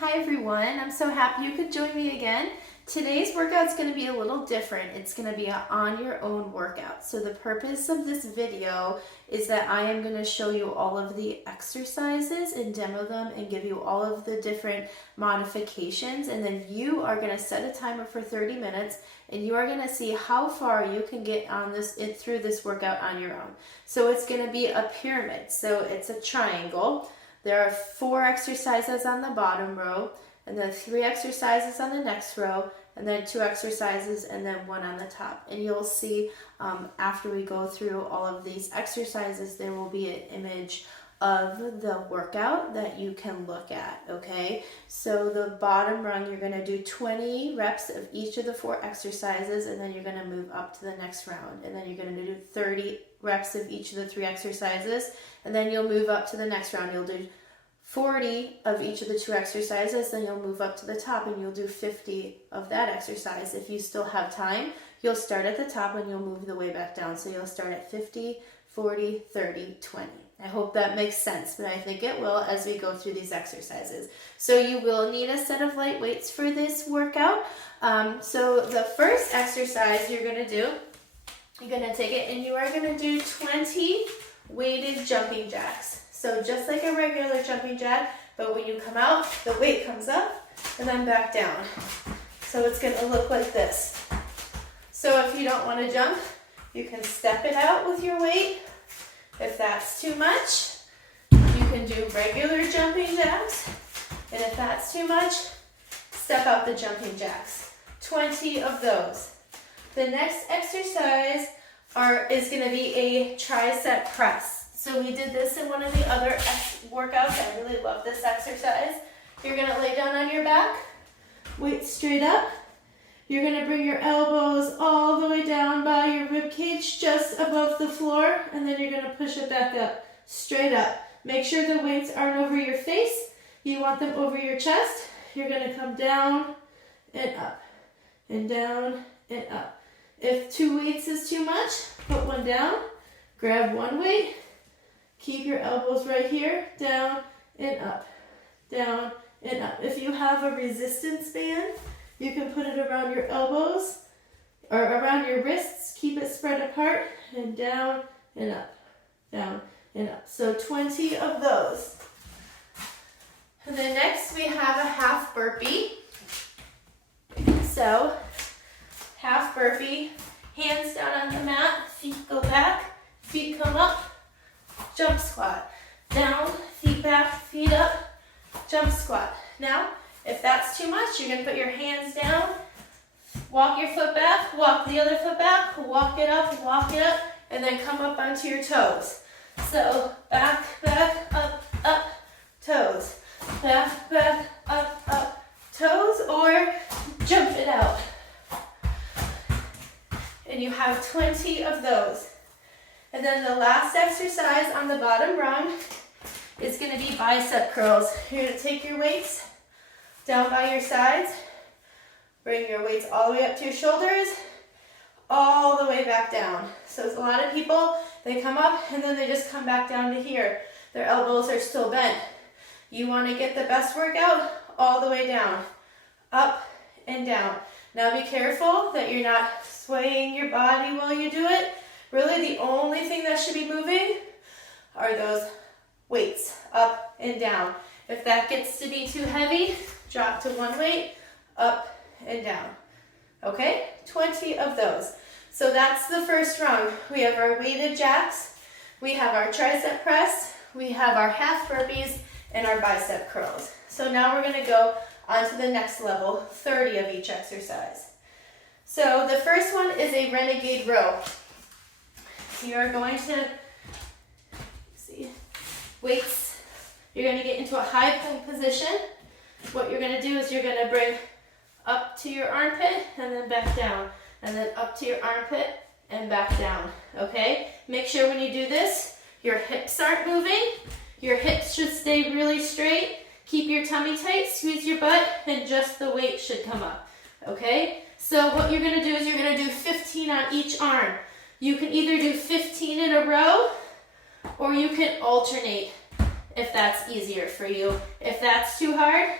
Hi everyone, I'm so happy you could join me again. Today's workout is going to be a little different. It's going to be an on your own workout. So the purpose of this video is that I am going to show you all of the exercises and demo them and give you all of the different modifications, and then you are going to set a timer for 30 minutes and you are going to see how far you can get on through this workout on your own. So it's going to be a pyramid. So it's a triangle. There are 4 exercises on the bottom row, and then 3 exercises on the next row, and then 2 exercises, and then 1 on the top. And you'll see after we go through all of these exercises, there will be an image of the workout that you can look at, okay? So the bottom rung, you're gonna do 20 reps of each of the 4 exercises, and then you're gonna move up to the next round. And then you're gonna do 30 reps of each of the 3 exercises, and then you'll move up to the next round. You'll do 40 of each of the 2 exercises, then you'll move up to the top and you'll do 50 of that exercise. If you still have time, you'll start at the top and you'll move the way back down. So you'll start at 50, 40, 30, 20. I hope that makes sense, but I think it will as we go through these exercises. So you will need a set of light weights for this workout. So the first exercise you're gonna do, you're gonna take it and you are gonna do 20 weighted jumping jacks. So just like a regular jumping jack, but when you come out, the weight comes up and then back down. So it's gonna look like this. So if you don't wanna jump, you can step it out with your weight. If that's too much, you can do regular jumping jacks. And if that's too much, step out the jumping jacks. 20 of those. The next exercise is gonna be a tricep press. So we did this in one of the other workouts. I really love this exercise. You're gonna lay down on your back, weight straight up. You're gonna bring your elbows all the way down by your rib cage, just above the floor, and then you're gonna push it back up, straight up. Make sure the weights aren't over your face. You want them over your chest. You're gonna come down and up, and down and up. If 2 weights is too much, put 1 down, grab 1 weight, keep your elbows right here, down and up, down and up. If you have a resistance band, you can put it around your elbows or around your wrists, keep it spread apart, and down and up, down and up. So 20 of those. And then next we have a half burpee. So half burpee, hands down on the mat, feet go back, feet come up, jump squat. Down, feet back, feet up, jump squat. Now, if that's too much, you're gonna put your hands down, walk your foot back, walk the other foot back, walk it up, and then come up onto your toes. So back, back, up, toes. Back, back, up, toes, or jump it out. And you have 20 of those. And then the last exercise on the bottom rung is gonna be bicep curls. You're gonna take your weights down by your sides, bring your weights all the way up to your shoulders, all the way back down. So a lot of people, they come up and then they just come back down to here. Their elbows are still bent. You wanna get the best workout all the way down, up and down. Now be careful that you're not swaying your body while you do it. Really the only thing that should be moving are those weights, up and down. If that gets to be too heavy, drop to 1 weight, up and down. Okay, 20 of those. So that's the first rung. We have our weighted jacks, we have our tricep press, we have our half burpees, and our bicep curls. So now we're gonna go on to the next level, 30 of each exercise. So the first one is a Renegade Row. You're going to, weights, you're gonna get into a high plank position. What you're gonna do is you're gonna bring up to your armpit and then back down, and then up to your armpit and back down, okay? Make sure when you do this, your hips aren't moving. Your hips should stay really straight. Keep your tummy tight, squeeze your butt, and just the weight should come up, okay? So what you're gonna do is you're gonna do 15 on each arm. You can either do 15 in a row, or you can alternate if that's easier for you. If that's too hard,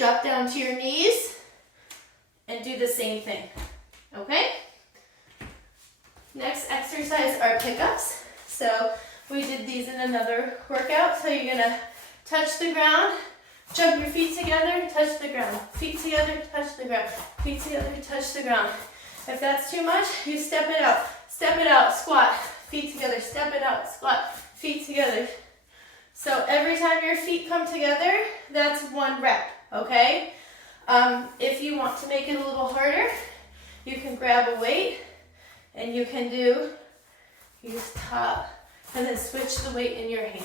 Drop down to your knees and do the same thing, okay? Next exercise are pickups. So we did these in another workout. So you're gonna touch the ground, jump your feet together, touch the ground. Feet together, touch the ground. Feet together, touch the ground. If that's too much, you step it out, squat. Feet together, step it out, squat. Feet together. So every time your feet come together, that's 1 rep, okay? If you want to make it a little harder, you can grab a weight and you can use top and then switch the weight in your hand,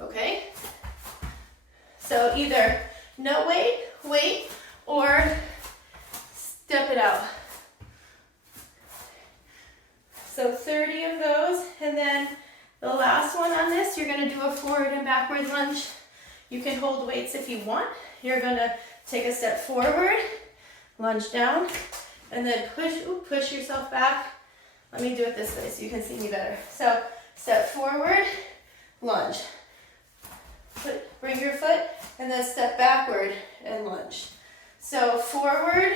okay? So either no weight, or step it out. So 30 of those, and then the last one on this, you're gonna do a forward and backward lunge. You can hold weights if you want. You're gonna take a step forward, lunge down, and then push yourself back. Let me do it this way so you can see me better. So step forward, lunge. Bring your foot, and then step backward and lunge. So forward,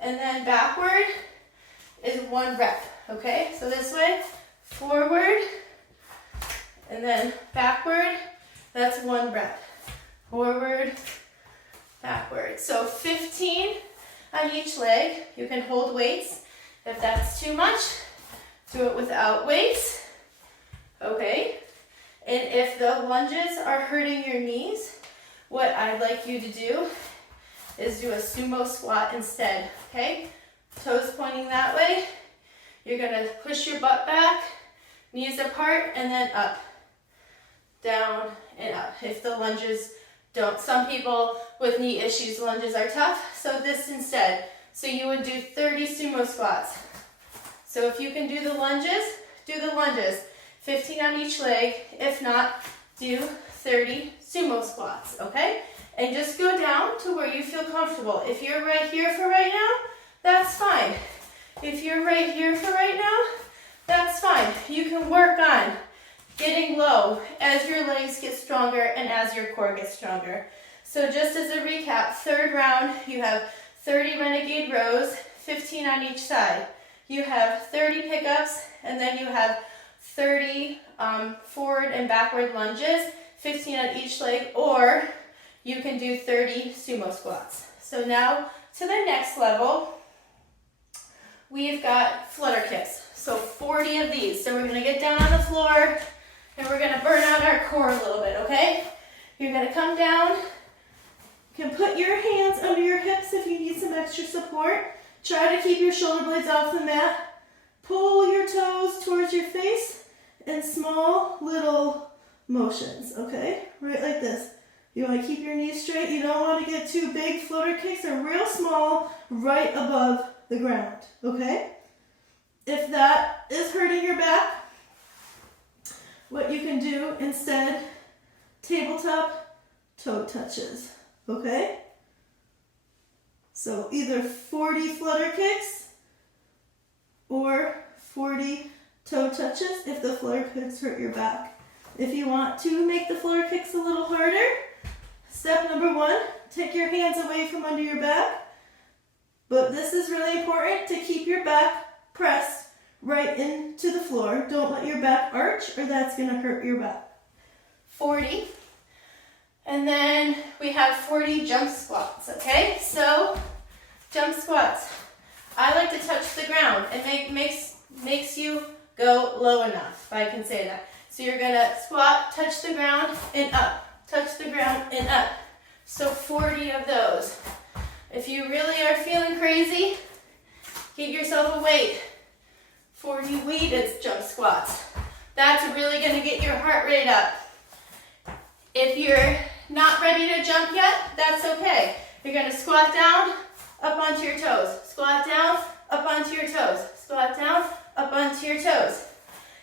and then backward is 1 rep, okay? So this way, forward, and then backward, that's 1 rep. Forward, backward. So 15 on each leg. You can hold weights. If that's too much, do it without weights, okay? And if the lunges are hurting your knees, what I'd like you to do is do a sumo squat instead, okay? Toes pointing that way. You're gonna push your butt back, knees apart, and then up, down, and up. If the lunges don't, some people with knee issues, lunges are tough, so this instead. So you would do 30 sumo squats. So if you can do the lunges, do the lunges. 15 on each leg. If not, do 30 sumo squats, okay? And just go down to where you feel comfortable. If you're right here for right now, that's fine. If you're right here for right now, that's fine. You can work on getting low as your legs get stronger and as your core gets stronger. So just as a recap, 3rd round, you have 30 Renegade rows, 15 on each side. You have 30 pickups, and then you have 30 forward and backward lunges, 15 on each leg, or you can do 30 sumo squats. So now to the next level, we've got flutter kicks. So 40 of these. So we're gonna get down on the floor and we're gonna burn out our core a little bit, okay? You're gonna come down. You can put your hands under your hips if you need some extra support. Try to keep your shoulder blades off the mat. Pull your toes towards your face in small little motions, okay? Right like this. You want to keep your knees straight. You don't want to get too big. Floater kicks are real small, right above the ground, okay? If that is hurting your back, what you can do instead, tabletop toe touches, okay? So either 40 flutter kicks or 40 toe touches if the flutter kicks hurt your back. If you want to make the flutter kicks a little harder, step number 1, take your hands away from under your back. But this is really important to keep your back pressed right into the floor. Don't let your back arch or that's going to hurt your back. 40. And then we have 40 jump squats, okay? So, jump squats. I like to touch the ground. It makes you go low enough, if I can say that. So you're gonna squat, touch the ground, and up. Touch the ground, and up. So 40 of those. If you really are feeling crazy, get yourself a weight. 40 weighted jump squats. That's really gonna get your heart rate up. If you're not ready to jump yet, that's okay. You're gonna squat down, up onto your toes. Squat down, up onto your toes. Squat down, up onto your toes.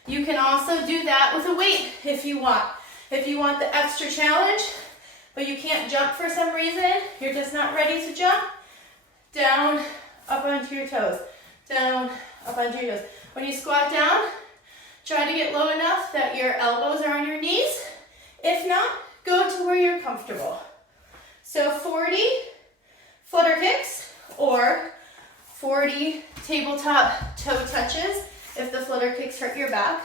You can also do that with a weight if you want. If you want the extra challenge, but you can't jump for some reason, you're just not ready to jump, down, up onto your toes. Down, up onto your toes. When you squat down, try to get low enough that your elbows are on your knees. If not, go to where you're comfortable. So 40 flutter kicks or 40 tabletop toe touches if the flutter kicks hurt your back,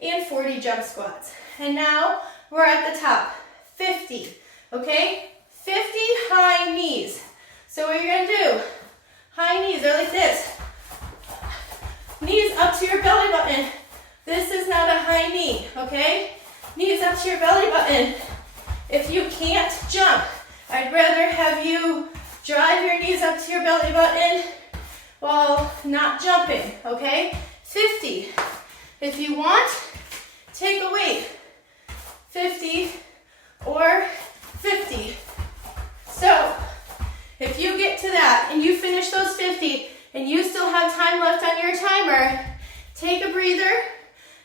and 40 jump squats. And now we're at the top, 50, okay? 50 high knees. So what you're gonna do, high knees are like this. Knees up to your belly button. This is not a high knee, okay? Knees up to your belly button. If you can't jump, I'd rather have you drive your knees up to your belly button while not jumping, okay? 50. If you want, take a weight. 50 or 50. So, if you get to that and you finish those 50 and you still have time left on your timer, take a breather,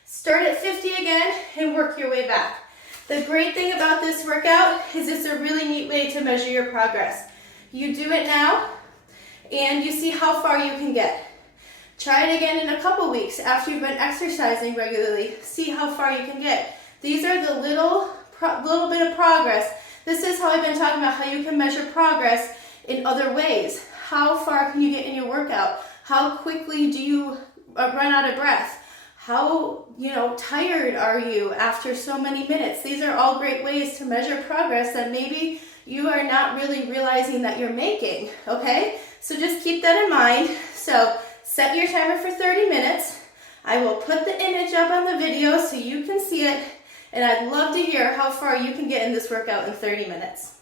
start at 50 again, and work your way back. The great thing about this workout is it's a really neat way to measure your progress. You do it now, and you see how far you can get. Try it again in a couple weeks after you've been exercising regularly. See how far you can get. These are the little bit of progress. This is how I've been talking about how you can measure progress in other ways. How far can you get in your workout? How quickly do you run out of breath? How, tired are you after so many minutes? These are all great ways to measure progress that maybe you are not really realizing that you're making, okay? So just keep that in mind. So set your timer for 30 minutes. I will put the image up on the video so you can see it, and I'd love to hear how far you can get in this workout in 30 minutes.